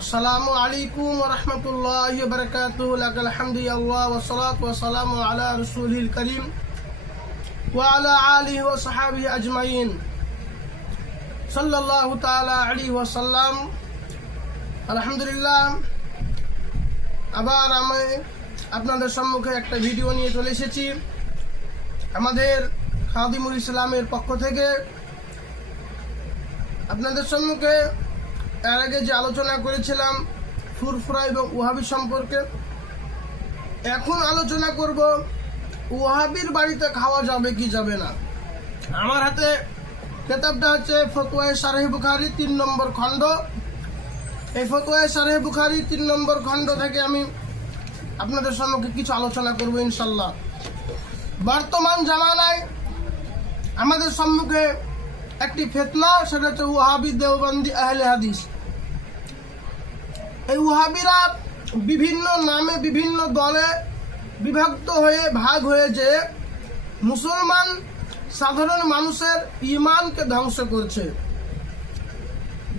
আসসালামু আলাইকুম রহমতুল্লাহ বরকাত আলহামদুলিল্লাহ ওসলাত ওসালাম আল্লাহ রসুল করিম ওয়ালা আলী ও সাহাবি আজমাইন। সাল্লাহ তালা আলী ওসাল্লাম আলহামদুলিল্লাহ। আবার আমি আপনাদের সম্মুখে একটা ভিডিও নিয়ে চলে এসেছি। আমাদের খাদিমুল ইসলামের পক্ষ থেকে। আপনাদের সম্মুখে এর আগে যে আলোচনা করেছিলাম ফুরফুরা এবং ওহাবি সম্পর্কে, এখন আলোচনা করব ওহাবির বাড়িতে খাওয়া যাবে কি যাবে না। আমার হাতে কেতাবটা হচ্ছে ফতুয়ায় সারেহ বুখারি তিন নম্বর খণ্ড। এই ফতুয়ায় সারেহ বুখারি তিন নম্বর খণ্ড থেকে আমি আপনাদের সম্মুখে কিছু আলোচনা করব ইনশাল্লাহ বর্তমান জামানায় আমাদের সম্মুখে একটি ফেতনা, সেটা হচ্ছে ওহাবি দেওবন্দি আহলে হাদিস। এই ওহাবিরা বিভিন্ন নামে বিভিন্ন দলে বিভক্ত হয়ে ভাগ হয়ে যে মুসলমান সাধারণ মানুষের ইমানকে ধ্বংস করছে।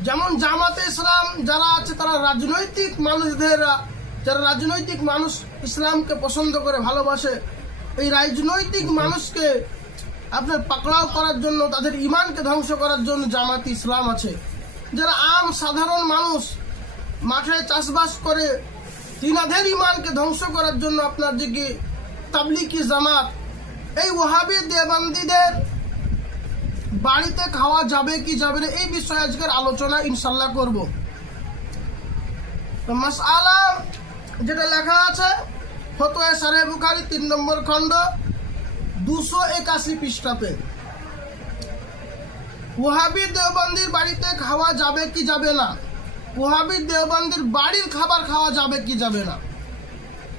যেমন জামাতে ইসলাম যারা আছে, তারা রাজনৈতিক মানুষদের, যারা রাজনৈতিক মানুষ ইসলামকে পছন্দ করে, ভালোবাসে, এই রাজনৈতিক মানুষকে আপনার পাকড়াও করার জন্য, তাদের ইমানকে ধ্বংস করার জন্য জামাত ইসলাম আছে। যারা আম সাধারণ মানুষ মাঠে চাষবাস করে তিনাদের ইমানকে ধ্বংস করার জন্য আপনার যে কি তাবলিকি জামাত, এই ওহাবি দেবান্দিদের বাড়িতে খাওয়া যাবে কি যাবে না, এই বিষয়ে আজকের আলোচনা ইনশাল্লাহ করব। মাসআলা যেটা লেখা আছে, ফতোয়া সারে বুখারি তিন নম্বর খণ্ড, দুশো একাশি পৃষ্ঠাতে। ওহাবি দেওবন্দির বাড়িতে খাওয়া যাবে কি যাবে না? ওহাবি দেওবন্দির বাড়ির খাবার খাওয়া যাবে কি যাবে না।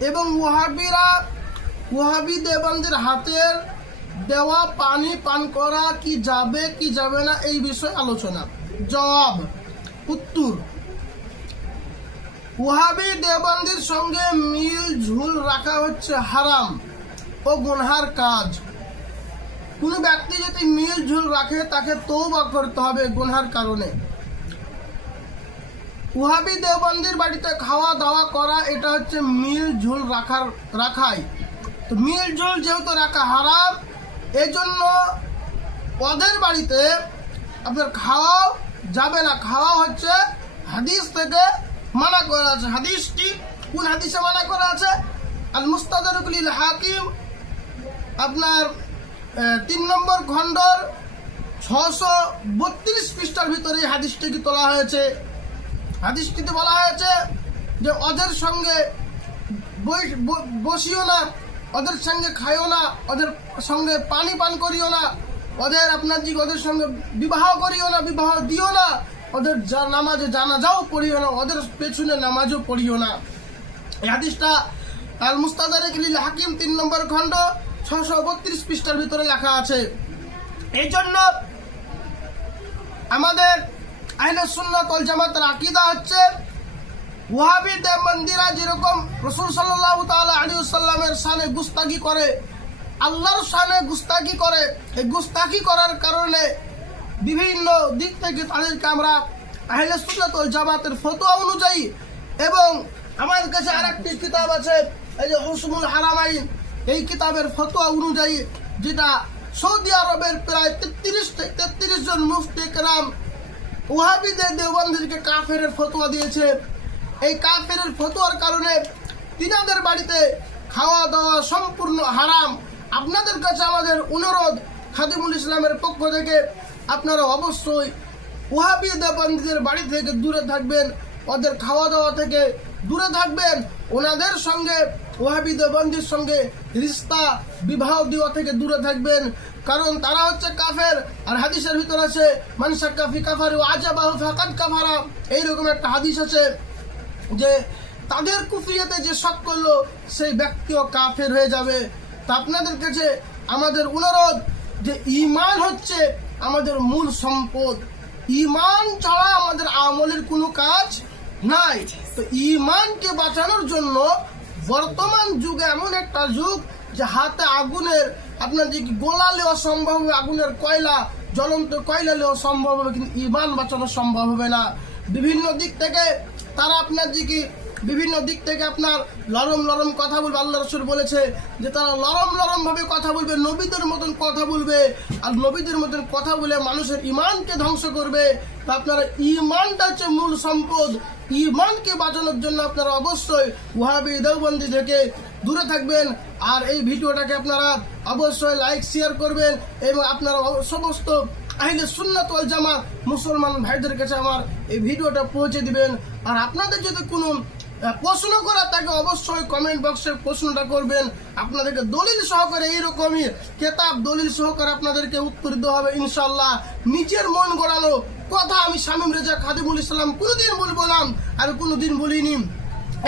এবং ওহাবিরা, ওহাবি দেওবন্দির হাতের দেওয়া পানি পান করা কি যাবে কি যাবে না এই বিষয়ে আলোচনা। জবাব, উত্তর। ওহাবি দেওবন্দির সঙ্গে মিল ঝুল রাখা হচ্ছে হারাম ও গুনহার কাজ। কোনো ব্যক্তি যদি মিল ঝুল রাখে, তাকে তৌবা করতে হবে গুনহার কারণে। ওহাবি দেওবন্দির বাড়িতে খাওয়া দাওয়া করা, এটা হচ্ছে মিল ঝুল রাখার, রাখাই। তো মিল ঝুল যেহেতু রাখা হারাম, এজন্য ওদের বাড়িতে আপনার খাওয়াও যাবে না। খাওয়া হচ্ছে হাদিস থেকে মানা করা আছে। হাদিসটি কোন হাদিসে মানা করা আছে? আল মুস্তাদরুল হাকিম, আপনার তিন নম্বর খণ্ডর ছশো বত্রিশ পৃষ্ঠার ভিতরে হাদিসটিকে তোলা হয়েছে। হাদিসটিতে বলা হয়েছে যে ওদের সঙ্গে বসিও না, ওদের সঙ্গে খাইও না, ওদের সঙ্গে পানি পান করিও না, ওদের আপনার জি ওদের সঙ্গে বিবাহ করিও না, বিবাহ দিও না, ওদের নামাজে জানাজাও পড়িও না, ওদের পেছনে নামাজও পড়িও না। এই হাদিসটা আল মুস্তাদারিক লিল হাকিম তিন নম্বর খণ্ড ছশো বত্রিশ পৃষ্ঠার ভিতরে লেখা আছে। এই জন্য আমাদের আইন আকীদা হচ্ছে যেরকম রসুল সাল্লামের গুস্তাকি করে, আল্লাহর গুস্তাকি করে, এই গুস্তাকি করার কারণে বিভিন্ন দিক থেকে তাদেরকে আমরা আহলে সুন্নাত জামাতের ফতোয়া অনুযায়ী এবং আমার কাছে আরেকটি কিতাব আছে, এই যে হুসমুল হারামাইন, এই কিতাবের ফতোয়া অনুযায়ী যেটা সৌদি আরবের প্রায় তেত্রিশ ওহাবিদের দেওবন্দিকে কাফের ফতোয়া দিয়েছে। এই কাফের ফতোয়ার কারণে তিনাদের বাড়িতে খাওয়া দাওয়া সম্পূর্ণ হারাম। আপনাদের কাছে আমাদের অনুরোধ খাদিমুল ইসলামের পক্ষ থেকে, আপনারা অবশ্যই ওহাবি দেবন্দিদের বাড়ি থেকে দূরে থাকবেন। ওদের খাওয়া দাওয়া থেকে দূরে থাকবেন। ওনাদের সঙ্গে ওহাবি দেবন্দির সঙ্গে রিস্তা বিবাহ দেওয়া থেকে দূরে থাকবেন। কারণ তারা হচ্ছে কাফের, আর হাদিসের ভিতর আছে মানসা কাফি কাফার ও আজাবাহ ফাকাত কাফারা। এইরকম একটা হাদিস আছে যে তাদের কুফরিয়াতে যে শখ করল, সেই ব্যক্তিও কাফের হয়ে যাবে। তা আপনাদের কাছে আমাদের অনুরোধ যে ইমান হচ্ছে আমাদের মূল সম্পদ। ইমান ছাড়া আমাদের আমলের কোনো কাজ নাই। তো ইমানকে বাঁচানোর জন্য বর্তমান যুগে এমন একটা যুগ যে হাতে আগুনের, আপনার যে কি গোলা লেওয়া সম্ভব হবে, আগুনের কয়লা, জ্বলন্ত কয়লা লেওয়া সম্ভব হবে, কিন্তু ইমান বাঁচানো সম্ভব হবে না। বিভিন্ন দিক থেকে তারা আপনার দিকে বিভিন্ন দিক থেকে আপনার লরম লরম কথা বলবে, আল্লাহ রসুল বলেছে যে তারা লরম লরম ভাবে কথা বলবে, নবীদের মতন কথা বলবে। আর নবীদের মতন কথা বলে মানুষের ইমানকে ধ্বংস করবে। তা আপনারা ইমানটা হচ্ছে মূল সম্পদ। ইমানকে বাঁচানোর জন্য আপনারা অবশ্যই ওয়াহাবি দেওবন্দি থেকে দূরে থাকবেন। আর এই ভিডিওটাকে আপনারা অবশ্যই লাইক, শেয়ার করবেন এবং আপনারা সমস্ত আহিলে সুন্নাত ওয়াল জামাত মুসলমান ভাইদের কাছে আমার এই ভিডিওটা পৌঁছে দিবেন। আর আপনাদের যদি কোনো প্রশ্ন করা, তাকে অবশ্যই কমেন্ট বক্সে প্রশ্নটা করবেন। আপনাদেরকে দলিল সহকারে এইরকমই কেতাব দলিল সহকারে আপনাদেরকে উত্তর দিতে হবে ইনশাল্লাহ নিজের মন গড়ানো কথা আমি শামীম রেজা খাদিমুল ইসলাম কোনোদিন বলব না, আর কোনোদিন বলিনি।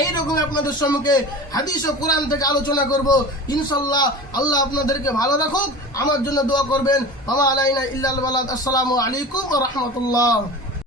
এইরকম আপনাদের সম্মুখে হাদিস ও কোরআন থেকে আলোচনা করব। ইনশাল্লাহ আল্লাহ আপনাদেরকে ভালো রাখুক। আমার জন্য দোয়া করবেন। আমা আলাইনা ইল্লাল আসসালামু আলাইকুম রাহমাতুল্লাহ।